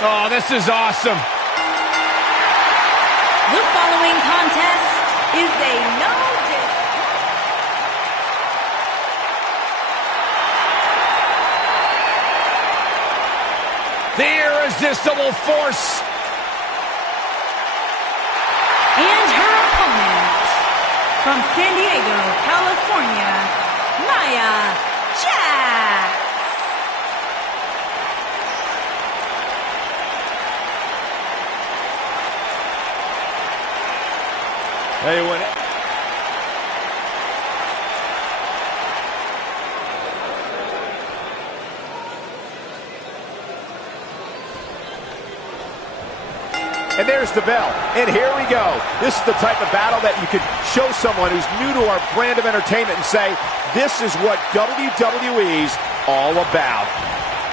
Oh, this is awesome. The following contest is a no-dis. The irresistible force. And her opponent, from San Diego, California, Nia Jax. Hey, when And there's the bell. And here we go. This is the type of battle that you could show someone who's new to our brand of entertainment and say, this is what WWE's all about.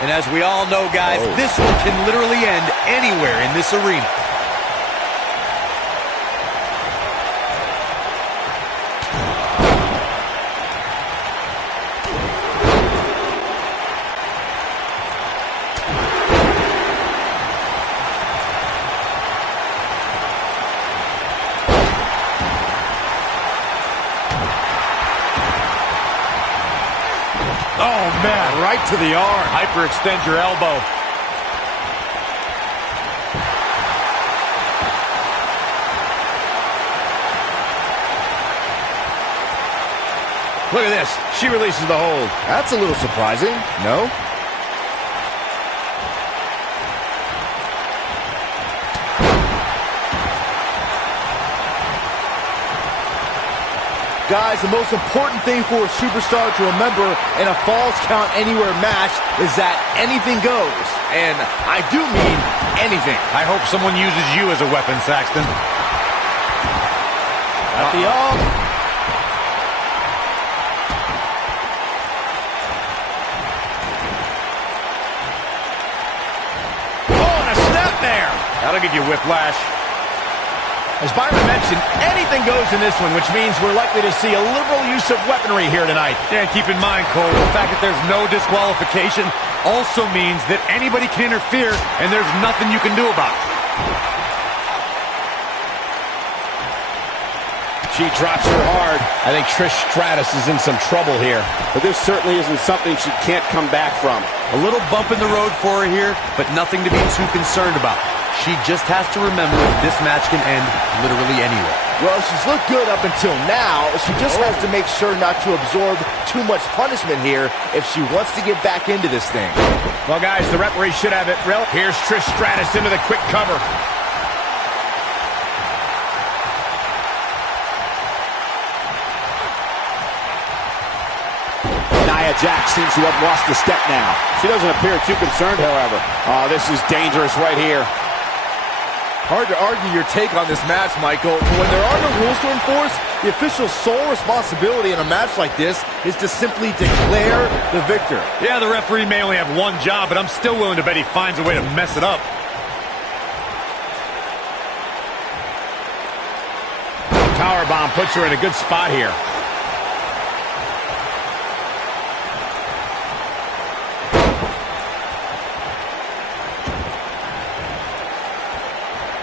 And as we all know, guys, this one can literally end anywhere in this arena. Oh, man, right to the arm. Hyperextend your elbow. Look at this. She releases the hold. That's a little surprising, no? Guys, the most important thing for a superstar to remember in a Falls Count Anywhere match is that anything goes. And I do mean anything. I hope someone uses you as a weapon, Saxton. At the arm. Oh, and a snap there. That'll give you whiplash. As Byron mentioned, anything goes in this one, which means we're likely to see a liberal use of weaponry here tonight. Yeah, keep in mind, Cole, the fact that there's no disqualification also means that anybody can interfere, and there's nothing you can do about it. She drops her hard. I think Trish Stratus is in some trouble here. But this certainly isn't something she can't come back from. A little bump in the road for her here, but nothing to be too concerned about. She just has to remember that this match can end literally anywhere. Well, she's looked good up until now. She just has to make sure not to absorb too much punishment here if she wants to get back into this thing. Well, guys, the referee should have it. Here's Trish Stratus into the quick cover. Nia Jax seems to have lost a step now. She doesn't appear too concerned, however. Oh, this is dangerous right here. Hard to argue your take on this match, Michael. When there are no rules to enforce, the official's sole responsibility in a match like this is to simply declare the victor. Yeah, the referee may only have one job, but I'm still willing to bet he finds a way to mess it up. Powerbomb puts her in a good spot here.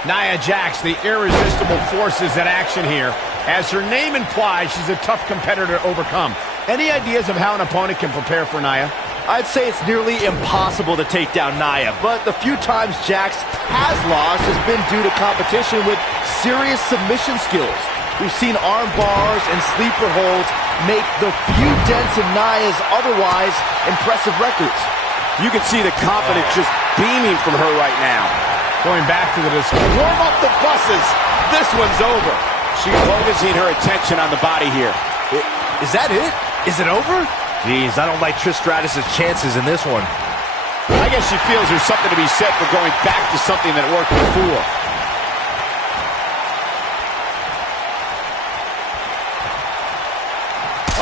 Nia Jax, the irresistible force, is in action here. As her name implies, she's a tough competitor to overcome. Any ideas of how an opponent can prepare for Nia? I'd say it's nearly impossible to take down Nia, but the few times Jax has lost has been due to competition with serious submission skills. We've seen arm bars and sleeper holds make the few dents in Nia's otherwise impressive records. You can see the confidence just beaming from her right now. Going back to the discussion. Warm up the buses. This one's over. She's focusing her attention on the body here. Is that it? Is it over? Jeez, I don't like Trish Stratus' chances in this one. I guess she feels there's something to be said for going back to something that worked before.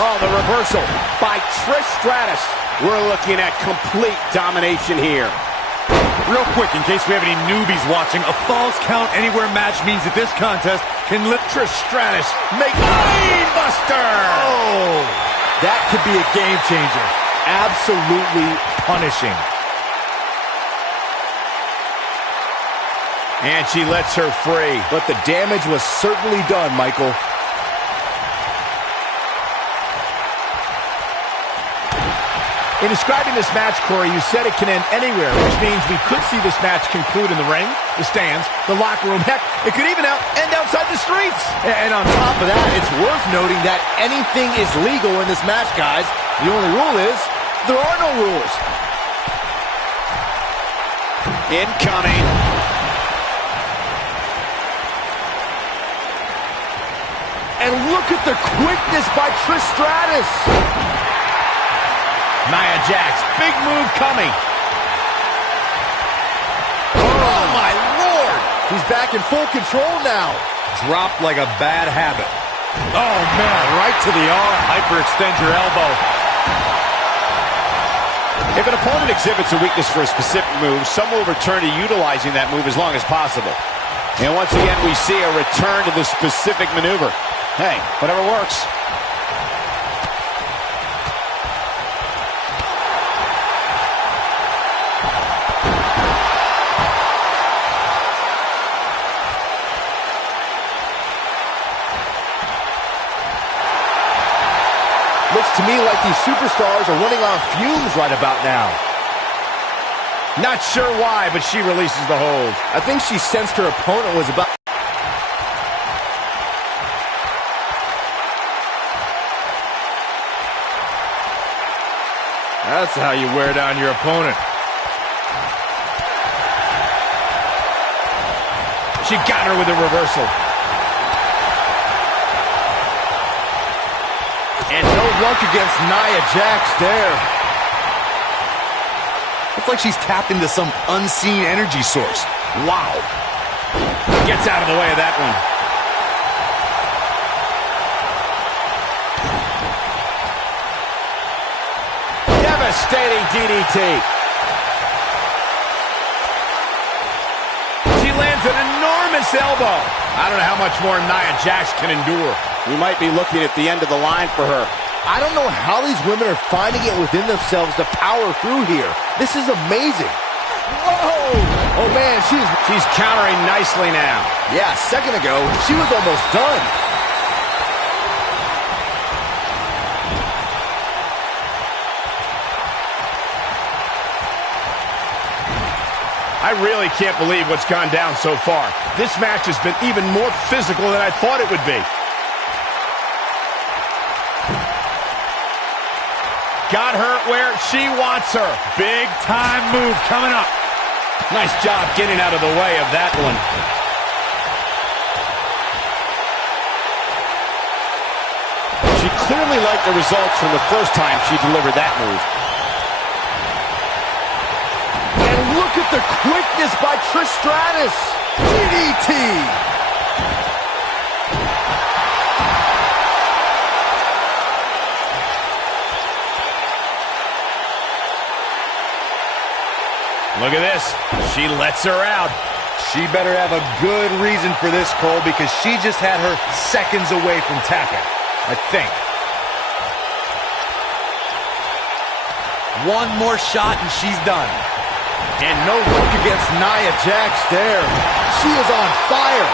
Oh, the reversal by Trish Stratus. We're looking at complete domination here. Real quick, in case we have any newbies watching, a Falls Count Anywhere match means that this contest can lift Trish Stratus make Brainbuster! Oh, that could be a game changer. Absolutely punishing. And she lets her free. But the damage was certainly done, Michael. In describing this match, Corey, you said it can end anywhere, which means we could see this match conclude in the ring, the stands, the locker room. Heck, it could even end outside the streets. And on top of that, it's worth noting that anything is legal in this match, guys. The only rule is there are no rules. Incoming. And look at the quickness by Trish Stratus. Nia Jax, big move coming. Oh, my Lord. He's back in full control now. Dropped like a bad habit. Oh, man, right to the arm. Hyperextend your elbow. If an opponent exhibits a weakness for a specific move, some will return to utilizing that move as long as possible. And once again, we see a return to the specific maneuver. Hey, whatever works. Looks to me like these superstars are running on fumes right about now. Not sure why, but she releases the hold. I think she sensed her opponent was about... That's how you wear down your opponent. She got her with a reversal. And no luck against Nia Jax there. It's like she's tapped into some unseen energy source. Wow. Gets out of the way of that one. Devastating DDT. She lands an enormous elbow. I don't know how much more Nia Jax can endure. We might be looking at the end of the line for her. I don't know how these women are finding it within themselves to power through here. This is amazing. Whoa! Oh, man, she's countering nicely now. Yeah, a second ago, she was almost done. I really can't believe what's gone down so far. This match has been even more physical than I thought it would be. Got her where she wants her. Big time move coming up. Nice job getting out of the way of that one. She clearly liked the results from the first time she delivered that move. And look at the quickness by Trish Stratus. DDT. Look at this. She lets her out. She better have a good reason for this, Cole, because she just had her seconds away from tapping, I think. One more shot and she's done. And no look against Nia Jax there. She is on fire.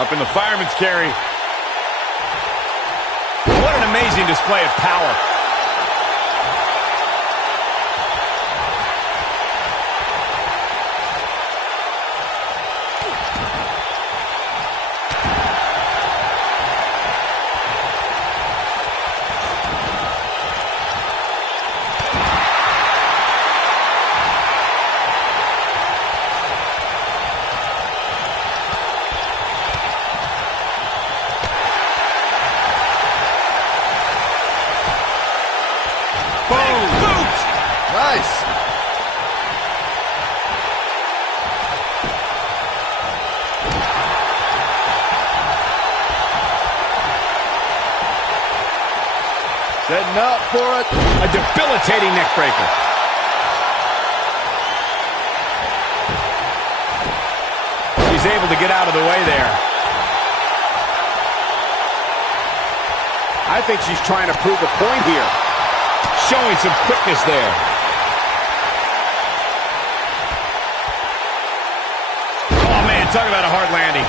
Up in the fireman's carry. What an amazing display of power. Nice. Setting up for a debilitating neckbreaker. He's able to get out of the way there. I think she's trying to prove a point here. Showing some quickness there. Oh, man, talk about a hard landing.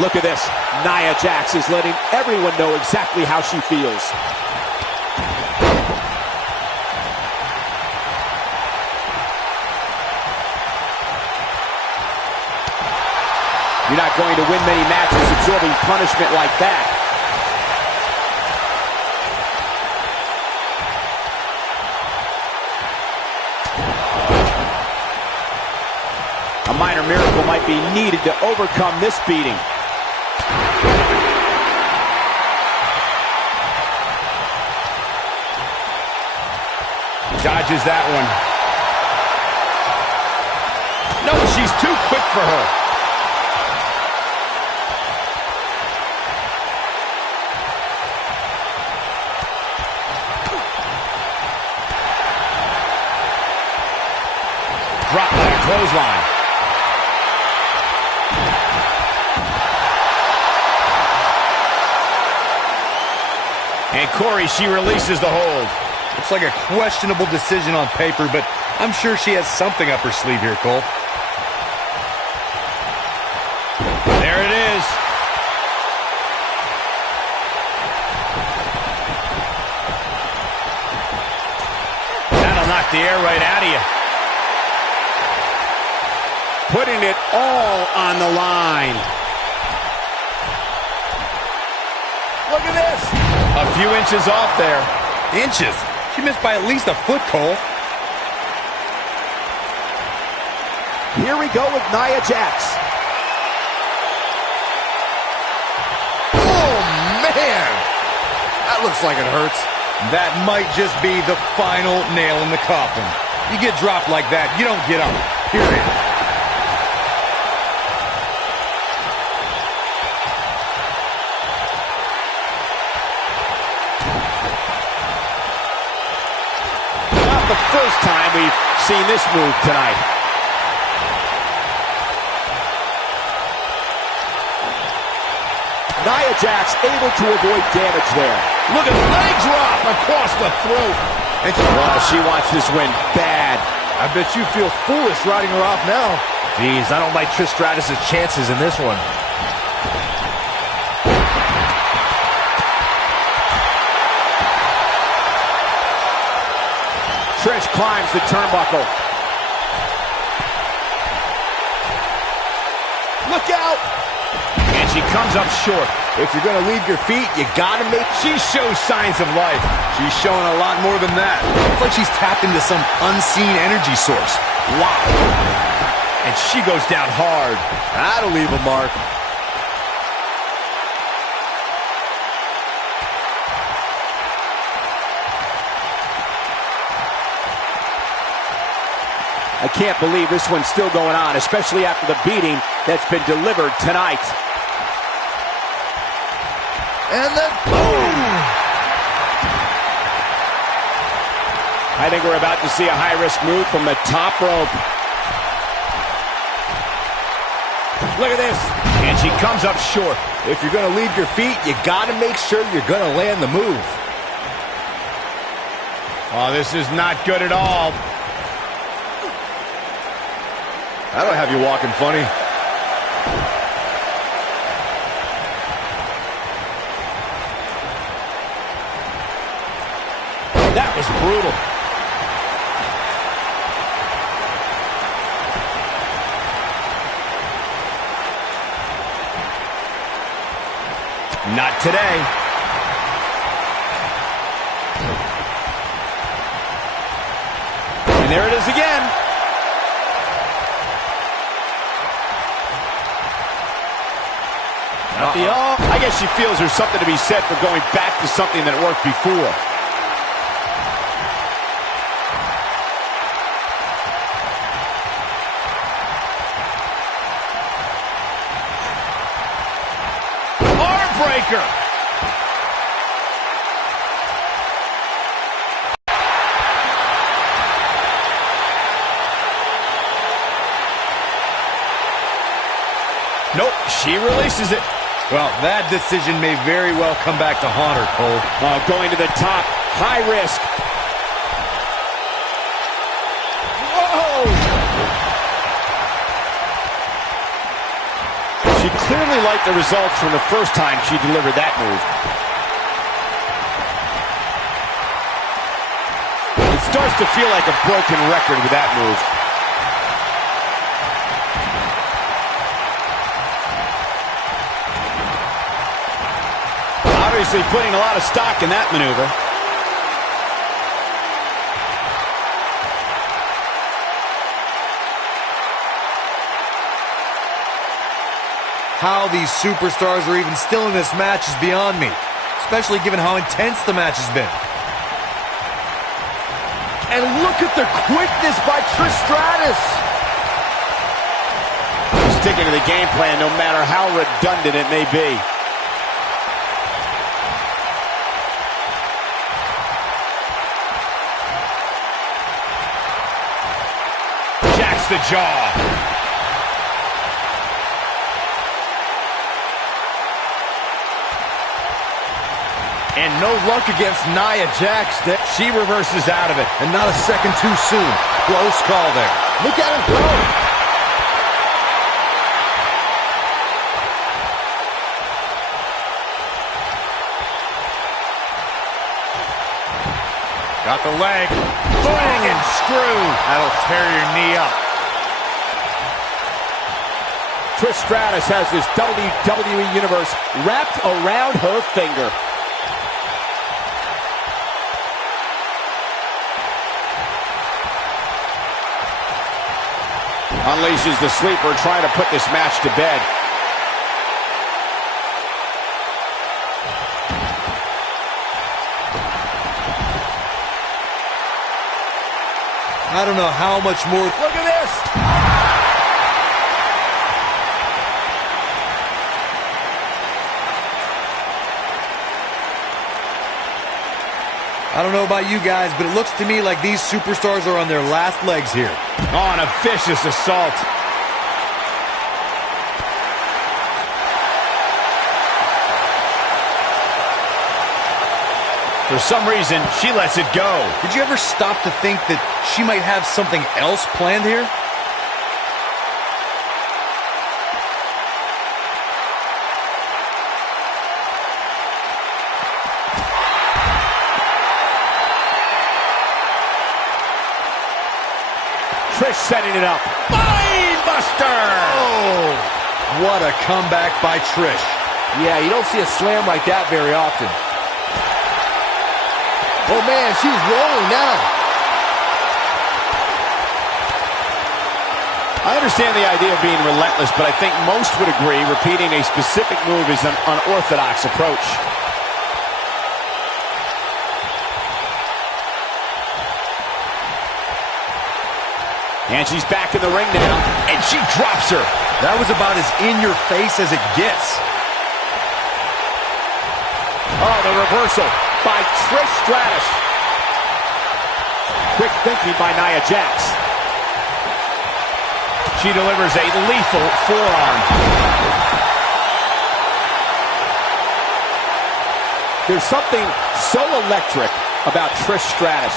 Look at this. Nia Jax is letting everyone know exactly how she feels. You're not going to win many matches absorbing punishment like that. A minor miracle might be needed to overcome this beating. Dodges that one. No, she's too quick for her. Drop leg clothesline. And Corey, she releases the hold. It's like a questionable decision on paper, but I'm sure she has something up her sleeve here, Cole. There it is. That'll knock the air right out of you. Putting it all on the line. Look at this. A few inches off there. Inches? She missed by at least a foot, Cole. Here we go with Nia Jax. Oh, man! That looks like it hurts. That might just be the final nail in the coffin. You get dropped like that, you don't get up. Period. The first time we've seen this move tonight. Nia Jax able to avoid damage there. Look at the leg drop across the throat. And she wants this win bad. I bet you feel foolish riding her off now. Jeez, I don't like Trish Stratus' chances in this one. Trish climbs the turnbuckle. Look out! And she comes up short. If you're going to leave your feet, you got to make... She shows signs of life. She's showing a lot more than that. It's like she's tapped into some unseen energy source. Wow. And she goes down hard. That'll leave a mark. I can't believe this one's still going on, especially after the beating that's been delivered tonight. And then boom! I think we're about to see a high-risk move from the top rope. Look at this. And she comes up short. If you're going to leave your feet, you got to make sure you're going to land the move. Oh, this is not good at all. That'll have you walking funny. That was brutal. Not today. And there it is again. I guess she feels there's something to be said for going back to something that worked before. Arm breaker. Nope, she releases it. Well, that decision may very well come back to haunt her, Cole. Going to the top, high risk. Whoa! She clearly liked the results from the first time she delivered that move. It starts to feel like a broken record with that move. Obviously putting a lot of stock in that maneuver. How these superstars are even still in this match is beyond me, especially given how intense the match has been. And look at the quickness by Trish Stratus. Sticking to the game plan no matter how redundant it may be. Jacks the jaw. And no luck against Nia Jax. She reverses out of it, and not a second too soon. Close call there. Look at him go. Got the leg. Bang and screw. That'll tear your knee up. Trish Stratus has this WWE Universe wrapped around her finger. Unleashes the sleeper, trying to put this match to bed. I don't know how much more. Look at this! I don't know about you guys, but it looks to me like these superstars are on their last legs here. On a vicious assault. For some reason, she lets it go. Did you ever stop to think that she might have something else planned here? Trish setting it up. Mindbuster! Oh, what a comeback by Trish. Yeah, you don't see a slam like that very often. Oh, man, she's rolling now. I understand the idea of being relentless, but I think most would agree repeating a specific move is an unorthodox approach. And she's back in the ring now, and she drops her. That was about as in your face as it gets. Oh, the reversal by Trish Stratus. Quick thinking by Nia Jax. She delivers a lethal forearm. There's something so electric about Trish Stratus.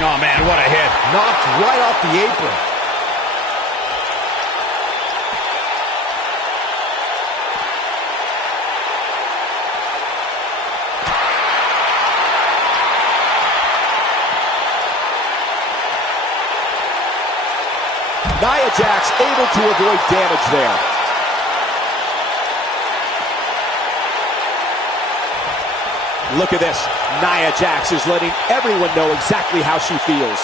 Oh, man, what a hit. Knocked right off the apron. Nia Jax able to avoid damage there. Look at this. Nia Jax is letting everyone know exactly how she feels.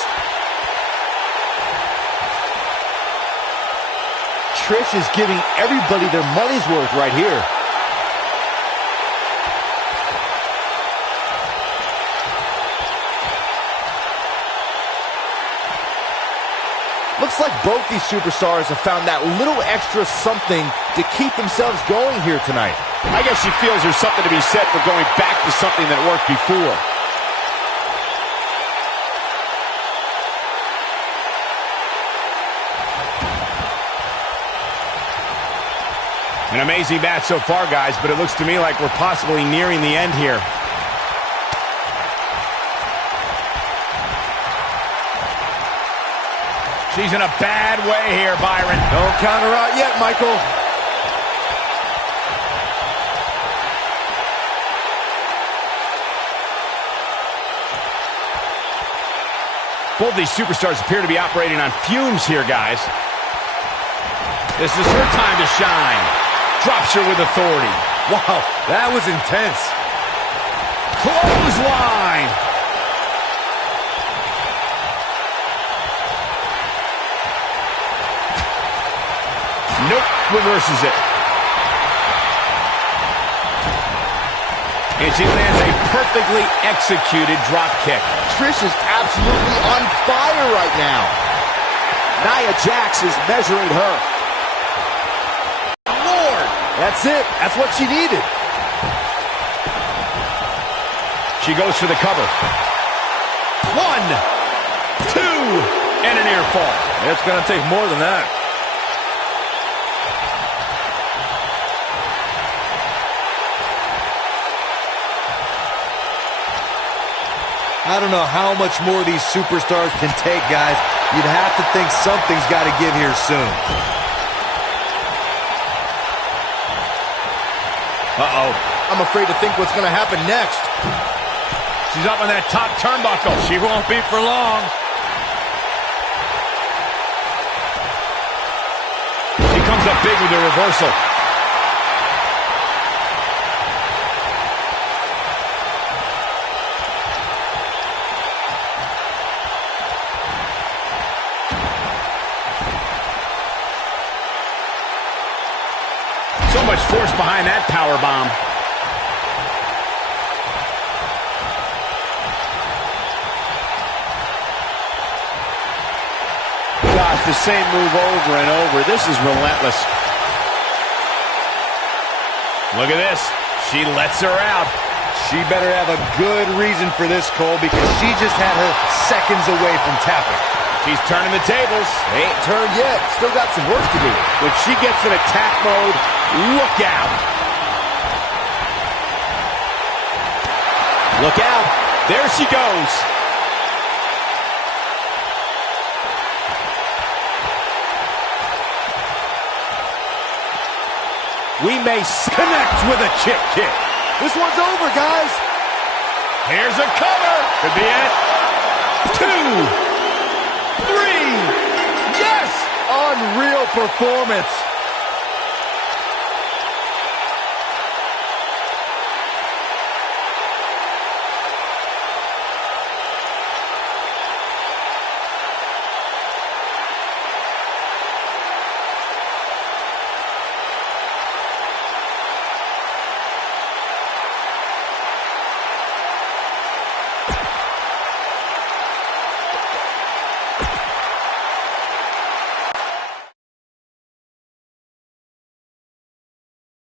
Trish is giving everybody their money's worth right here. Looks like both these superstars have found that little extra something to keep themselves going here tonight. I guess she feels there's something to be said for going back to something that worked before. An amazing match so far, guys, but it looks to me like we're possibly nearing the end here. She's in a bad way here, Byron. Don't count her out yet, Michael. Both these superstars appear to be operating on fumes here, guys. This is her time to shine. Drops her with authority. Wow, that was intense. Clothesline. Nope, reverses it. And she lands a perfectly executed drop kick. Trish is absolutely on fire right now. Nia Jax is measuring her. Lord, that's it. That's what she needed. She goes for the cover. 1, 2, and a near fall. It's going to take more than that. I don't know how much more these superstars can take, guys. You'd have to think something's got to give here soon. Uh-oh. I'm afraid to think what's going to happen next. She's up on that top turnbuckle. She won't be for long. She comes up big with the reversal. So much force behind that power bomb. Gosh, the same move over and over. This is relentless. Look at this. She lets her out. She better have a good reason for this, Cole, because she just had her seconds away from tapping. She's turning the tables. They ain't turned yet. Still got some work to do. When she gets in attack mode, look out. Look out. There she goes. We may connect with a chip kick. This one's over, guys. Here's a cover. Could be it. 2, 3. Yes! Unreal performance.